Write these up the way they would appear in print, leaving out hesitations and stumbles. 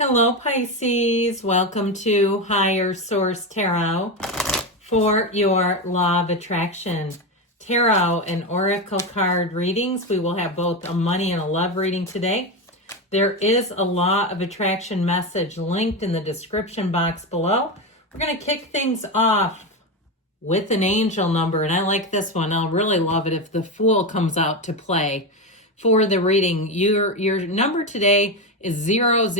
Hello, Pisces. Welcome to Higher Source Tarot for your Law of Attraction Tarot and Oracle card readings. We will have both a money and a love reading today. There is a Law of Attraction message linked in the description box below. We're going to kick things off with an angel number, and I like this one. I'll really love it if the Fool comes out to play for the reading. Your number today is 0000.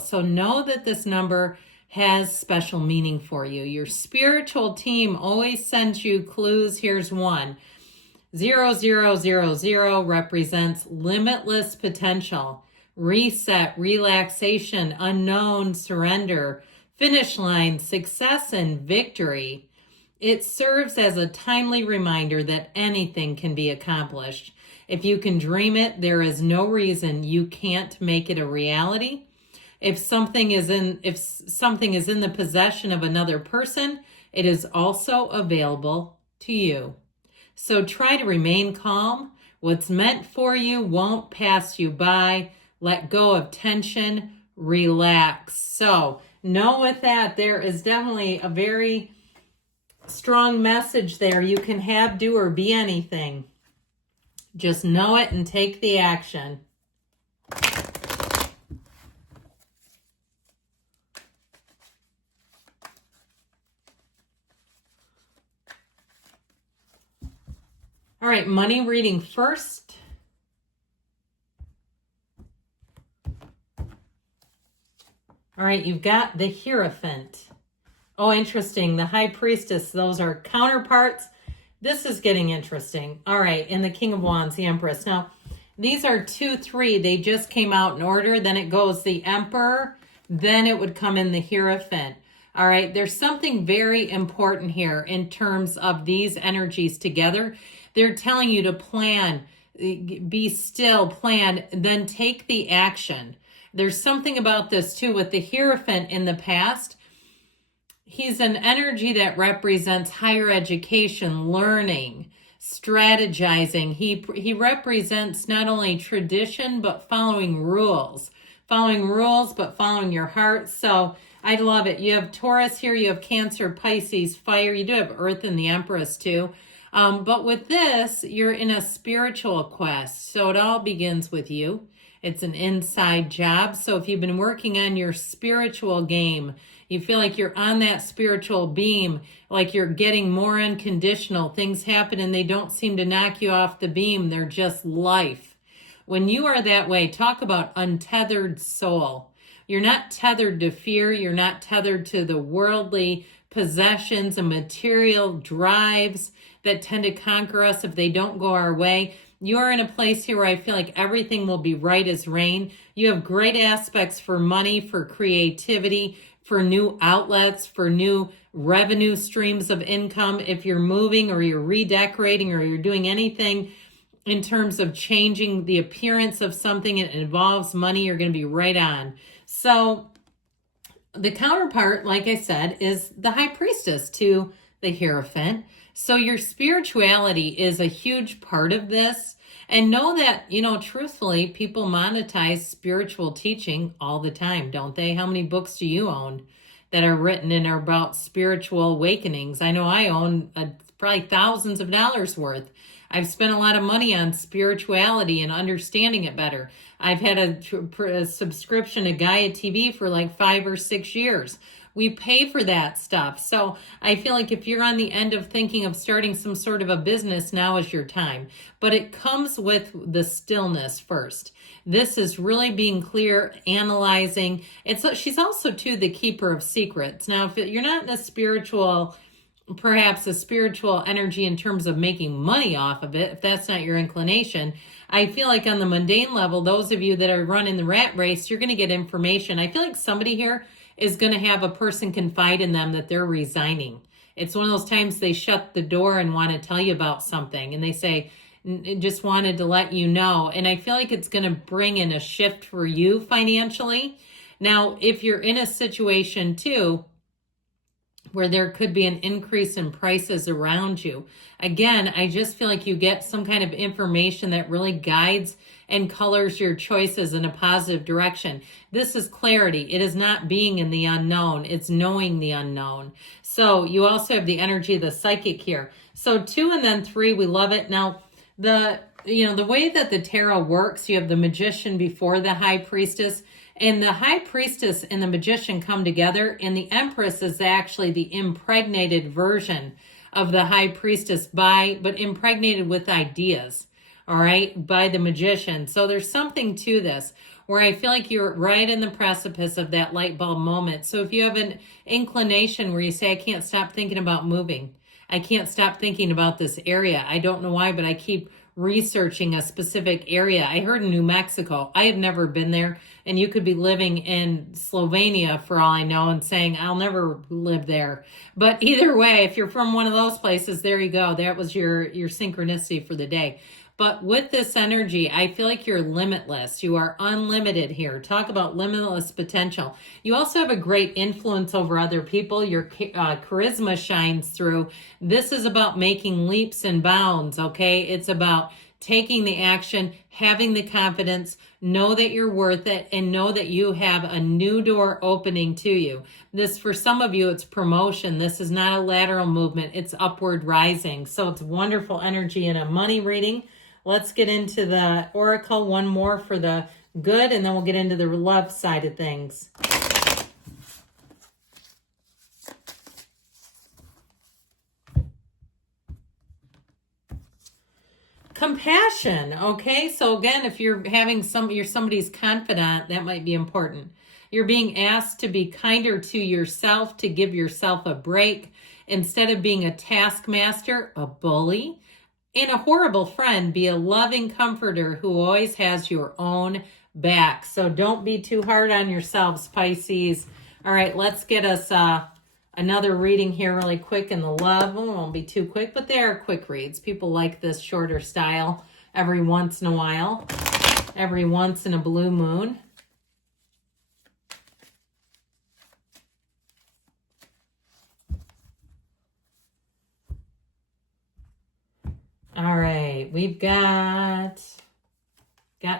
So know that this number has special meaning for you. Your spiritual team always sends you clues. Here's one. 0000 represents limitless potential, reset, relaxation, unknown, surrender, finish line, success, and victory. It serves as a timely reminder that anything can be accomplished. If you can dream it, there is no reason you can't make it a reality. If something is in the possession of another person, it is also available to you. So try to remain calm. What's meant for you won't pass you by. Let go of tension, relax. So know with that, there is definitely a very strong message there. You can have, do, or be anything. Just know it and take the action. All right, money reading first. All right, you've got the Hierophant. Oh, interesting. The High Priestess, those are counterparts. This is getting interesting. All right, and the King of Wands, the Empress. Now, these are 2, 3. They just came out in order. Then it goes the Emperor. Then it would come in the Hierophant. All right, there's something very important here in terms of these energies together. They're telling you to plan, be still, plan, then take the action. There's something about this too with the Hierophant in the past. He's an energy that represents higher education, learning, strategizing. He represents not only tradition, but following rules, but following your heart. So I love it. You have Taurus here, you have Cancer, Pisces, fire. You do have Earth and the Empress too. But with this, you're in a spiritual quest. So it all begins with you. It's an inside job. So if you've been working on your spiritual game, you feel like you're on that spiritual beam, like you're getting more unconditional. Things happen and they don't seem to knock you off the beam. They're just life. When you are that way, talk about untethered soul. You're not tethered to fear. You're not tethered to the worldly possessions and material drives that tend to conquer us if they don't go our way. You are in a place here where I feel like everything will be right as rain. You have great aspects for money, for creativity, for new outlets, for new revenue streams of income. If you're moving or you're redecorating or you're doing anything in terms of changing the appearance of something and it involves money, you're going to be right on. So the counterpart, like I said, is the High Priestess to the Hierophant. So your spirituality is a huge part of this. And know that, truthfully, people monetize spiritual teaching all the time, don't they? How many books do you own that are written and are about spiritual awakenings? I know I own probably thousands of dollars worth. I've spent a lot of money on spirituality and understanding it better. I've had a subscription to Gaia TV for like 5 or 6 years. We pay for that stuff. So I feel like if you're on the end of thinking of starting some sort of a business, now is your time. But it comes with the stillness first. This is really being clear, analyzing. She's also, too, the keeper of secrets. Now, if you're not in perhaps a spiritual energy in terms of making money off of it, if that's not your inclination, I feel like on the mundane level, those of you that are running the rat race, you're going to get information. I feel like somebody here is going to have a person confide in them that they're resigning. It's one of those times they shut the door and want to tell you about something and they say, just wanted to let you know. And I feel like it's going to bring in a shift for you financially. Now, if you're in a situation too where there could be an increase in prices around you. Again, I just feel like you get some kind of information that really guides and colors your choices in a positive direction. This is clarity. It is not being in the unknown. It's knowing the unknown. So you also have the energy of the psychic here. So 2 and then 3, we love it. Now, the way that the tarot works, you have the magician before the high priestess, and the high priestess and the magician come together, and the empress is actually the impregnated version of the high priestess but impregnated with ideas, all right, by the magician. So there's something to this where I feel like you're right in the precipice of that light bulb moment. So if you have an inclination where you say, I can't stop thinking about moving, I can't stop thinking about this area, I don't know why, but I keep researching a specific area. I heard in New Mexico. I have never been there, and you could be living in Slovenia for all I know and saying, I'll never live there. But either way, if you're from one of those places, there you go. That was your synchronicity for the day. But with this energy, I feel like you're limitless. You are unlimited here. Talk about limitless potential. You also have a great influence over other people. Your charisma shines through. This is about making leaps and bounds, okay? It's about taking the action, having the confidence, know that you're worth it, and know that you have a new door opening to you. This, for some of you, it's promotion. This is not a lateral movement. It's upward rising. So it's wonderful energy in a money reading. Let's get into the oracle, one more for the good, and then we'll get into the love side of things. Compassion, okay? So again, if you're you're somebody's confidant, that might be important. You're being asked to be kinder to yourself, to give yourself a break. Instead of being a taskmaster, a bully, and a horrible friend, be a loving comforter who always has your own back. So don't be too hard on yourselves, Pisces. All right, let's get us another reading here really quick in the love. It won't be too quick, but they are quick reads. People like this shorter style every once in a while, every once in a blue moon. All right, we've got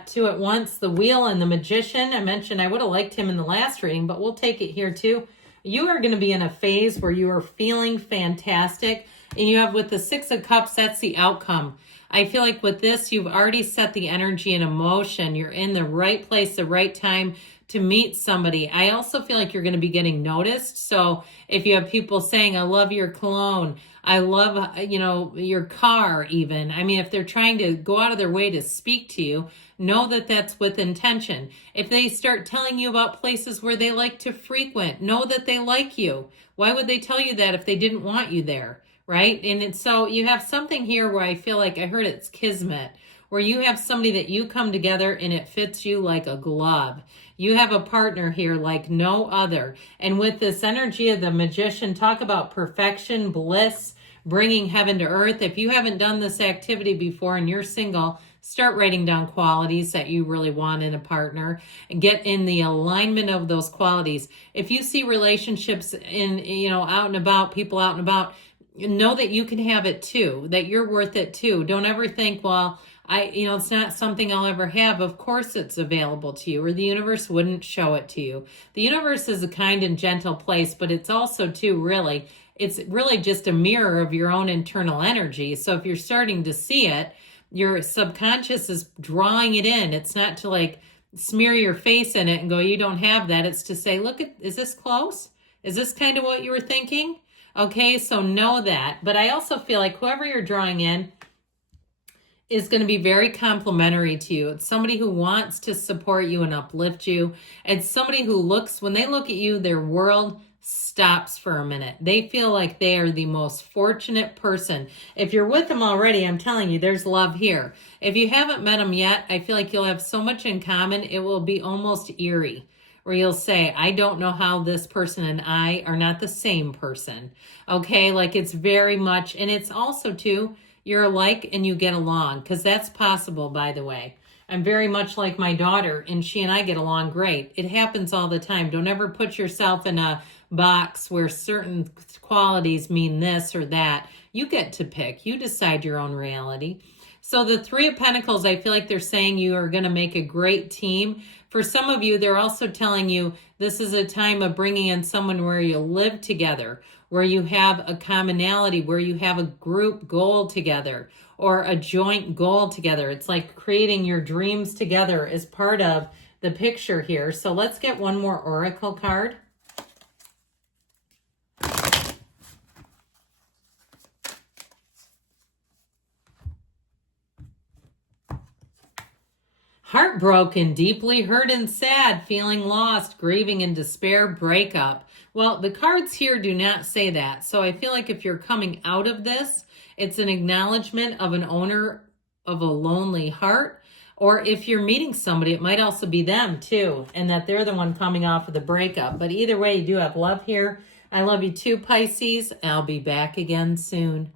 2 at once, the wheel and the magician. I mentioned I would have liked him in the last reading, but we'll take it here too. You are going to be in a phase where you are feeling fantastic, and you have with the 6 of Cups, that's the outcome. I feel like with this, you've already set the energy and emotion. You're in the right place, the right time to meet somebody. I also feel like you're going to be getting noticed. So if you have people saying, I love your cologne, I love, your car even. I mean, if they're trying to go out of their way to speak to you, know that that's with intention. If they start telling you about places where they like to frequent, know that they like you. Why would they tell you that if they didn't want you there, right? And so you have something here where I feel like I heard it's kismet, where you have somebody that you come together and it fits you like a glove. You have a partner here like no other. And with this energy of the magician, talk about perfection, bliss, bringing heaven to earth. If you haven't done this activity before and you're single, start writing down qualities that you really want in a partner and get in the alignment of those qualities. If you see relationships out and about, people out and about, know that you can have it too, that you're worth it too. Don't ever think, well, it's not something I'll ever have. Of course it's available to you, or the universe wouldn't show it to you. The universe is a kind and gentle place, but it's also it's really just a mirror of your own internal energy. So if you're starting to see it, your subconscious is drawing it in. It's not to like smear your face in it and go, you don't have that. It's to say, look, is this close? Is this kind of what you were thinking? Okay, so know that. But I also feel like whoever you're drawing in is going to be very complimentary to you. It's somebody who wants to support you and uplift you. It's somebody who when they look at you, their world stops for a minute. They feel like they are the most fortunate person. If you're with them already, I'm telling you, there's love here. If you haven't met them yet, I feel like you'll have so much in common, it will be almost eerie. Where you'll say, I don't know how this person and I are not the same person. Okay, like it's very much, and it's also too, you're alike and you get along, because that's possible, by the way. I'm very much like my daughter, and she and I get along great. It happens all the time. Don't ever put yourself in a box where certain qualities mean this or that. You get to pick. You decide your own reality. So the Three of Pentacles, I feel like they're saying you are going to make a great team. For some of you, they're also telling you this is a time of bringing in someone where you live together, where you have a commonality, where you have a group goal together or a joint goal together. It's like creating your dreams together as part of the picture here. So let's get one more oracle card. Heartbroken, deeply hurt and sad, feeling lost, grieving and despair, breakup. Well, the cards here do not say that. So I feel like if you're coming out of this, it's an acknowledgement of an owner of a lonely heart. Or if you're meeting somebody, it might also be them too, and that they're the one coming off of the breakup. But either way, you do have love here. I love you too, Pisces. I'll be back again soon.